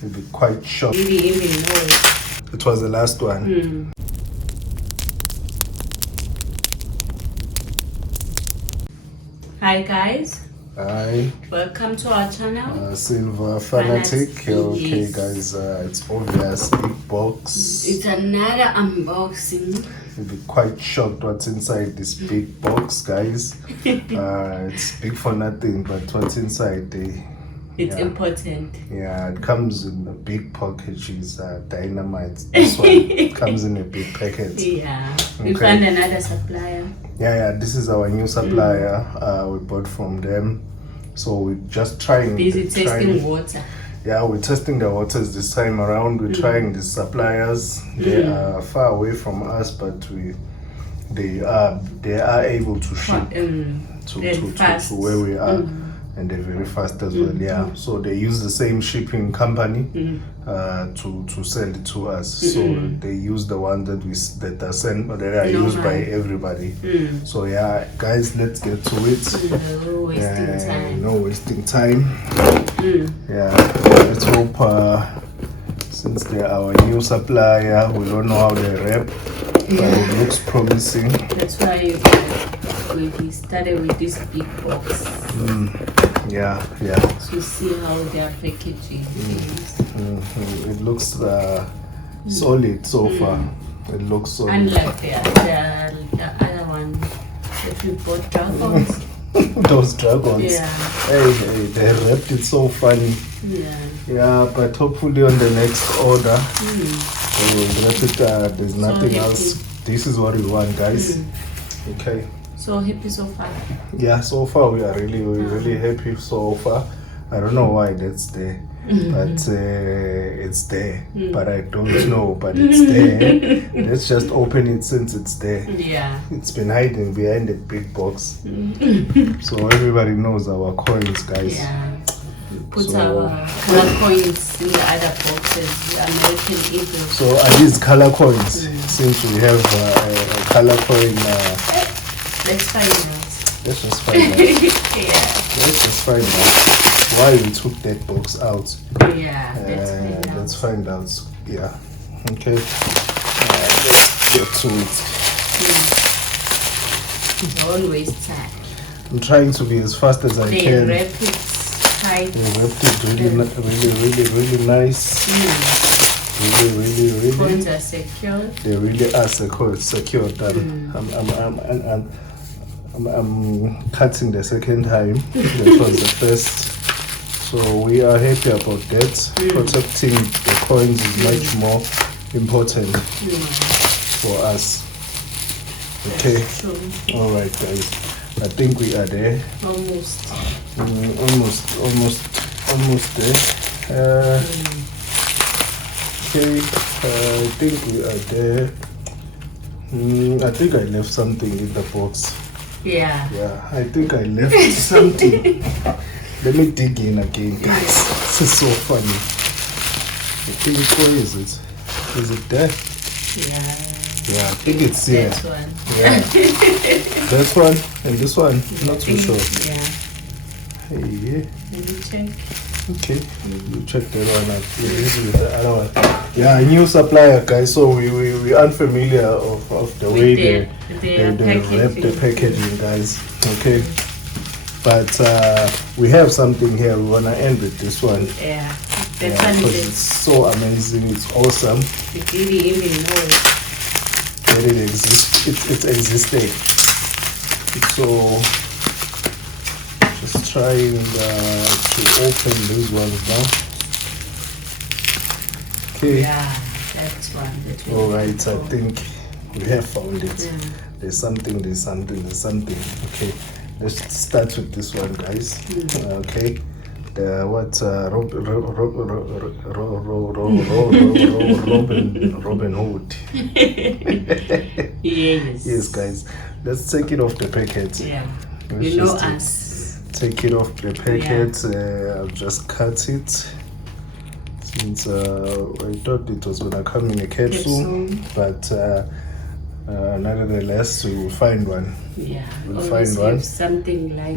You'll be quite shocked. You didn't even know it. It was the last one. Hi guys. Hi. Welcome to our channel. Silver Fanatic. Okay Yes. guys, it's obvious, big box. It's another unboxing. You'll be quite shocked what's inside this big box, guys. It's big for nothing, but what's inside It's important. Yeah, it comes in a big package, dynamite. This one comes in a big packet. Yeah. We found another supplier. Yeah, this is our new supplier. We bought from them. So we're just trying. Busy testing water. Yeah, we're testing the waters this time around. We're trying these suppliers. They are far away from us, but they are able to ship to where we are. And they're very fast as well. Yeah, so they use the same shipping company to send it to us. So they use the one that are sent, that are used by everybody. So yeah, guys, let's get to it. No wasting time. No wasting time. Yeah, let's hope since they're our new supplier, we don't know how they wrap, but it looks promising. That's why we started with this big box. Yeah. To see how their packaging is. It looks solid so far. It looks solid. Unlike the other one that we bought dragons. Those dragons. Yeah. Hey, they wrapped it so funny. Yeah, but hopefully on the next order, they will wrap it. There's nothing else. This is what we want, guys. Okay. So happy so far. Yeah, so far we're really happy so far. I don't know why that's there, but it's there. But I don't know, but it's there. Let's just open it since it's there. Yeah. It's been hiding behind a big box. So everybody knows our coins, guys. Yeah. Put our color coins in the other boxes, the American Eagle. So are these color coins? Since we have a color coin. Let's find out. Let's just find out. Let's just find out why we took that box out. Yeah, let's find out. Yeah. Okay. Let's get to it. Don't waste time. I'm trying to be as fast as I can. They wrap it tight. They wrapped it really nice. Really. Coins are secured. They really are secured. I'm cutting the second time. That was the first. So we are happy about that. Protecting the coins is much more important for us. Okay. Alright guys. I think we are there. Almost. Almost there. Okay. I think we are there. I think I left something in the box. Yeah, I think I left something. Let me dig in again, guys. This is so funny. I think, where is it? Is it there? Yeah, I think it's here. That one. Yeah. That one and this one. Not too sure. Yeah. Hey. Let me check. Okay. You check that one out. This is the other one. Yeah, new supplier, guys. So we unfamiliar of the way they wrap the packaging, guys. Okay. But we have something here. We wanna end with this one. Yeah. Because it's so amazing. It's awesome. You didn't even know it. That it exists. It's existing. So just trying to open these ones now. Okay. Yeah, that's one. All right. I think we have found it. There's something. Okay. Let's start with this one, guys. Okay. The what? Robin Hood. Yes. Yes, guys. Let's take it off the packet. Yeah. Let's You know just us. Take it off the packet. I'll just cut it. Since I thought it was gonna come in a capsule, but nevertheless, we will find one. Yeah, we'll find one. Something like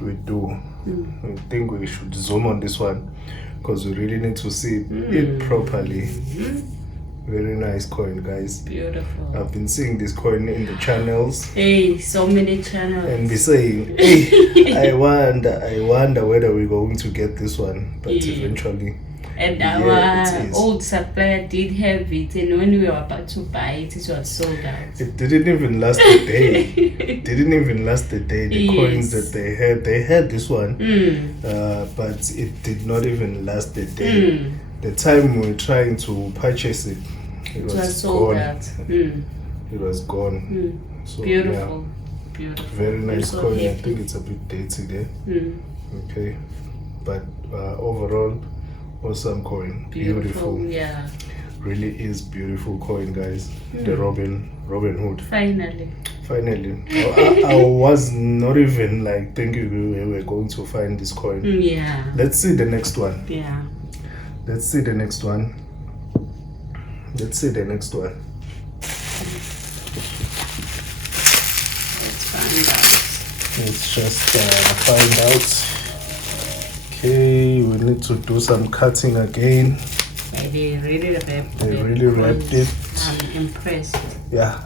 we do. I think we should zoom on this one. because we really need to see it properly. Very nice coin, guys. Beautiful. I've been seeing this coin in the channels. Hey, so many channels. And be saying, hey, I wonder whether we're going to get this one. But eventually. And our old supplier did have it, and when we were about to buy it, it was sold out. It didn't even last a day. It didn't even last a day. The coins that they had this one, but it did not even last a day. The time we were trying to purchase it, it was sold out. It was gone. So, beautiful, beautiful. Very nice coin. Happy. I think it's a bit dirty there. Okay, but overall, awesome coin. Beautiful. Yeah. Really is beautiful coin, guys. The Robin Hood. Finally. I was not even like thinking we were going to find this coin. Yeah. Let's see the next one. Yeah. Let's see the next one. Let's find out. Let's just find out. Okay, we need to do some cutting again. They really wrapped it. I'm impressed. Yeah.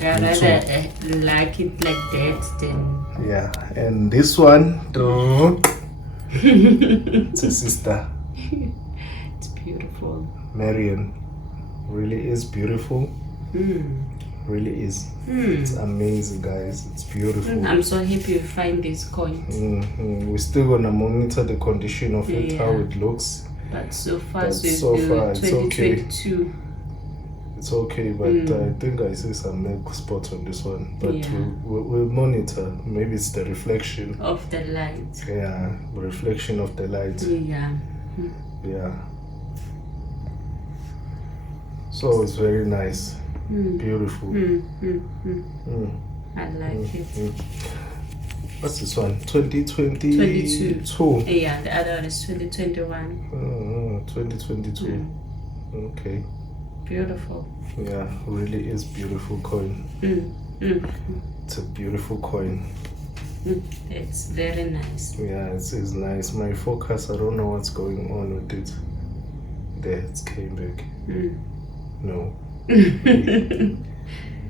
Yeah, rather like it like that then. Yeah, and this one, it's a sister. It's beautiful. Marion, really is beautiful. Really is. It's amazing, guys. It's beautiful. I'm so happy you find this coin. We're still gonna monitor the condition of it, how it looks. But so far, so far it's okay. It's okay, but I think I see some milk spots on this one. But we'll monitor. Maybe it's the reflection of the light. Yeah, the reflection of the light. Yeah. So it's very nice. Beautiful. I like it. What's this one? 2022. 22. Yeah, the other one is 2021. 2022. Okay. Beautiful. Yeah, really is beautiful coin. It's a beautiful coin. It's very nice. Yeah, it is nice. My focus, I don't know what's going on with it. There, it came back. No.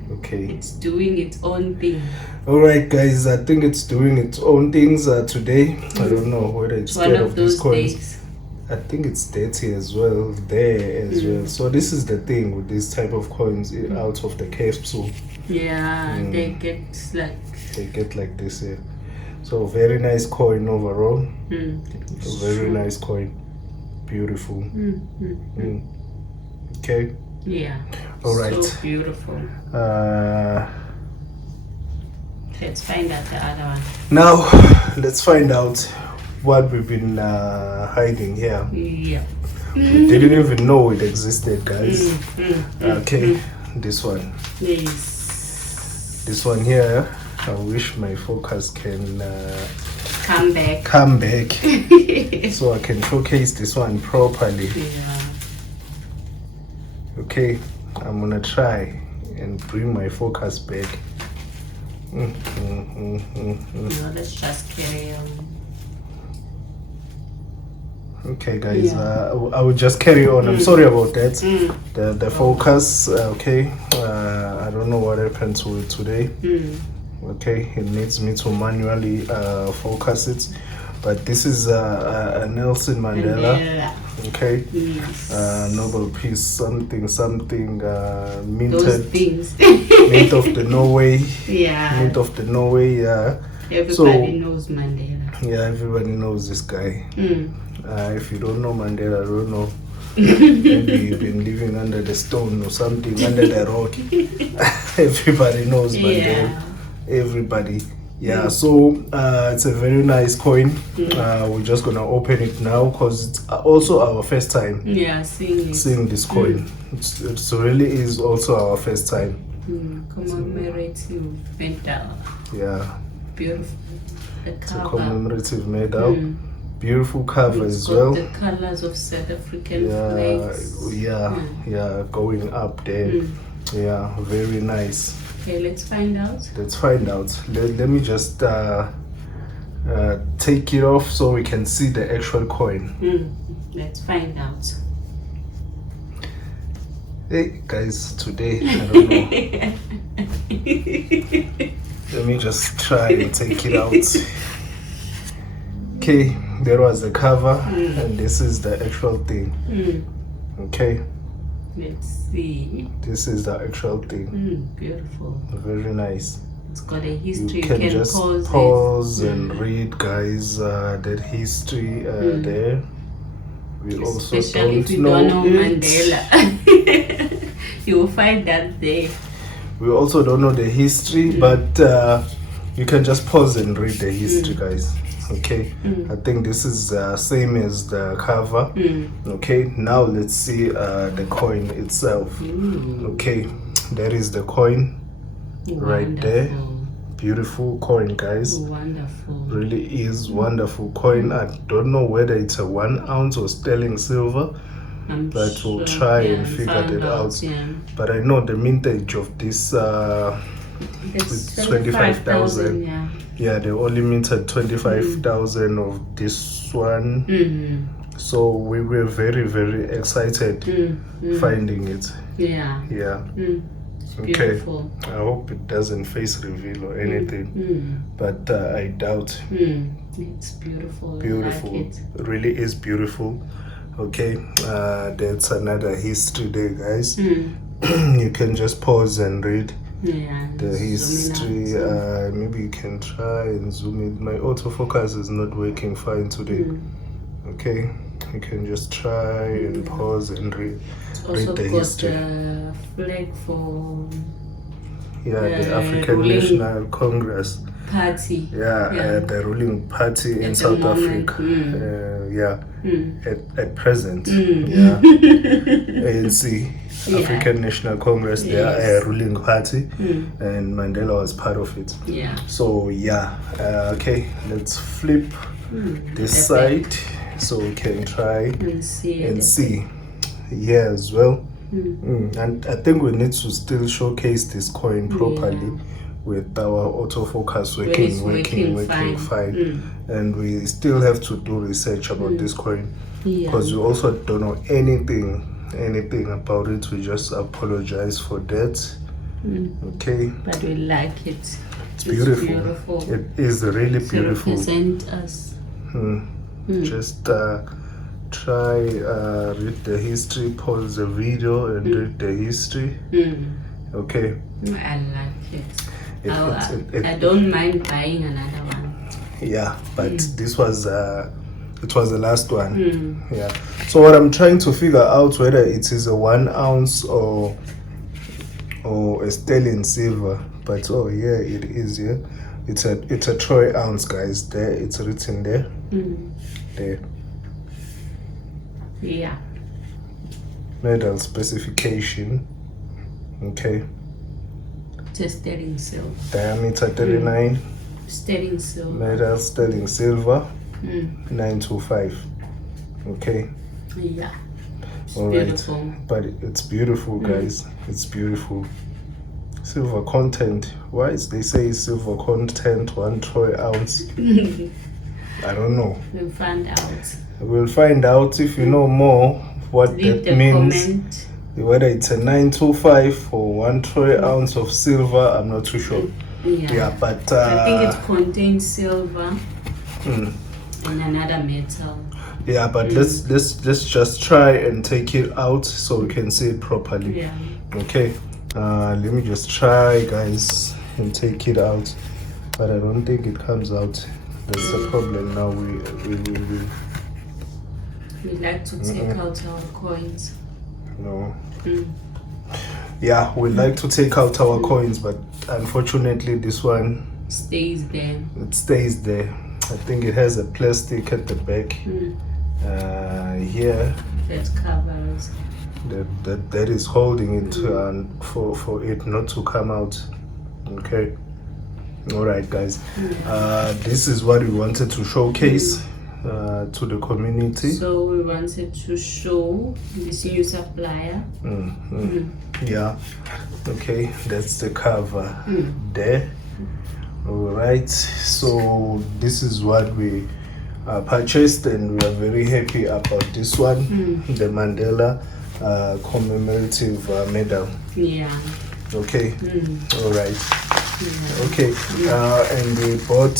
Okay. It's doing its own thing. Alright, guys, I think it's doing its own things today. I don't know whether it's scared of these coins. Days. I think it's dirty as well, there as well. So this is the thing with this type of coins out of the capsule. Yeah, they get like this here. So very nice coin overall. Very nice coin. Beautiful. Okay. Yeah. All right. So beautiful. Let's find out the other one. Now, let's find out what we've been hiding here. Yeah. We didn't even know it existed, guys. Okay, this one. Yes. This one here. I wish my focus can come back so I can showcase this one properly. Yeah. Okay, I'm gonna try and bring my focus back. No, let's just carry on. Okay, guys, I will just carry on. I'm sorry about that. The focus, okay, I don't know what happened to it today. Okay, it needs me to manually focus it, but this is a Nelson Mandela. Okay, Nobel Peace something minted. Those things. Mint of the Norway. Yeah. Mint of the Norway. Yeah. Everybody knows Mandela. Yeah, everybody knows this guy. If you don't know Mandela, I don't know. Maybe you've been living under the stone or something, under the rock. Everybody knows Mandela. Everybody. Yeah, so it's a very nice coin. We're just gonna open it now because it's also our first time seeing this coin. It really is also our first time. Commemorative medal. Yeah. Beautiful. It's a commemorative medal. Beautiful cover as well. The colors of South African flags. Yeah, going up there. Yeah, very nice. Okay, let's find out. Let me just take it off so we can see the actual coin. Let's find out. Hey guys, today I don't know. Let me just try and take it out. Okay, there was the cover, and this is the actual thing. Okay. Let's see. This is the actual thing. Beautiful. Very nice. It's got a history. You can just pause and read, guys, that history there. We also especially if you don't know Mandela. You will find that there. We also don't know the history, but you can just pause and read the history, guys. Okay, I think this is same as the cover. Okay, now let's see the coin itself. Okay, there is the coin right there. Beautiful coin, guys. Wonderful. Really is wonderful coin. I don't know whether it's a 1 ounce or sterling silver, but we'll try and figure that out. But I know the mintage of this is 25,000. Yeah, they only minted 25,000 of this one. So we were very, very excited finding it. Yeah. Okay, beautiful. I hope it doesn't face reveal or anything, but I doubt. It's beautiful. Beautiful. I like it. Really is beautiful. Okay, that's another history there, guys. You can just pause and read the history. Maybe you can try and zoom in. My autofocus is not working fine today. Okay, you can just try and pause and read the history. The flag for the African National Congress Party. The ruling party in South Africa. At present. ANC, African National Congress, they are a ruling party, and Mandela was part of it. So okay, let's flip this side so we can try and see here as well. And I think we need to still showcase this coin properly with our autofocus working fine. And we still have to do research about this coin because we also don't know anything about it. We just apologize for that. Okay, but we like it. It's beautiful. It is really beautiful. Represent us. Just try read the history, pause the video and read the history. Okay, I like it. I don't mind buying another one. But this was it was the last one. So what I'm trying to figure out whether it is a 1 ounce or a sterling silver, but it is. It's a troy ounce, guys. There, it's written there. There. Metal specification. Okay. It's a sterling silver. Diameter 39. Sterling silver. Metal sterling silver. 925. Okay. All beautiful. Right. But it's beautiful, guys. It's beautiful. Silver content. Why is they say silver content 1 troy ounce? I don't know. We'll find out. We'll find out if you know more what Leave that means. Comment. Whether it's a 925 or 1 troy ounce of silver, I'm not too sure. But I think it contains silver and another metal. But let's just try and take it out so we can see it properly. Okay. Let me just try, guys, and take it out. But I don't think it comes out. That's the problem now. We like to take out our coins. No. We like to take out our coins, but unfortunately this one stays there. It stays there. I think it has a plastic at the back here that covers that is holding it for it not to come out. Okay. All right, guys. This is what we wanted to showcase to the community. So we wanted to show this new supplier. Okay, that's the cover there. All right, so this is what we purchased, and we are very happy about this one, the Mandela commemorative medal. Yeah. Okay. All right. Yeah. Okay. And we bought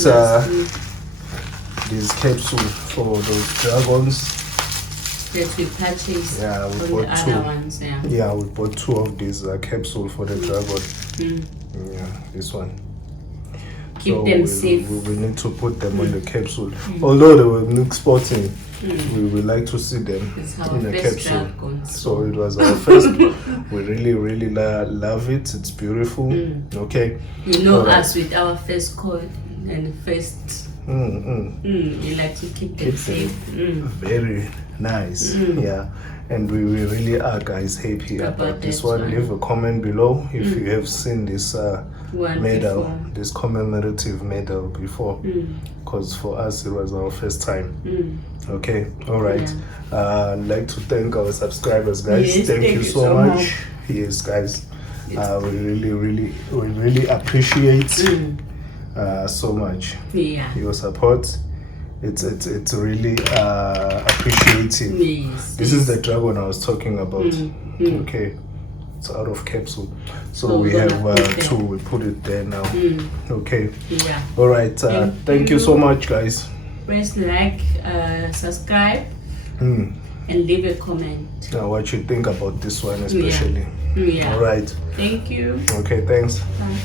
this capsule for those dragons that we purchased. Yeah, we on bought the two. other ones. Yeah. Yeah, we bought 2 of these capsule for the dragon. Yeah, this one. Keep them safe. We need to put them on the capsule. Although they were milk spotting, we would like to see them in a capsule. Dragons. So it was our first. We really love it. It's beautiful. Okay. You know us with our first coin and first. We like to keep them safe. Very nice. Yeah. And we really are, guys, happy about this one. Leave a comment below if you have seen this medal, this commemorative medal before, because for us it was our first time. Okay, all right. I'd like to thank our subscribers, guys. Yes, thank you so much. Yes, guys. We really appreciate so much your support. It's really appreciating. This is the dragon I was talking about. Okay, it's out of capsule, so we have 2. We put it there now. Okay. Yeah. All right. Thank you so much, guys. Press like, subscribe, and leave a comment. What you think about this one, especially. Yeah. All right. Thank you. Okay. Thanks. Bye.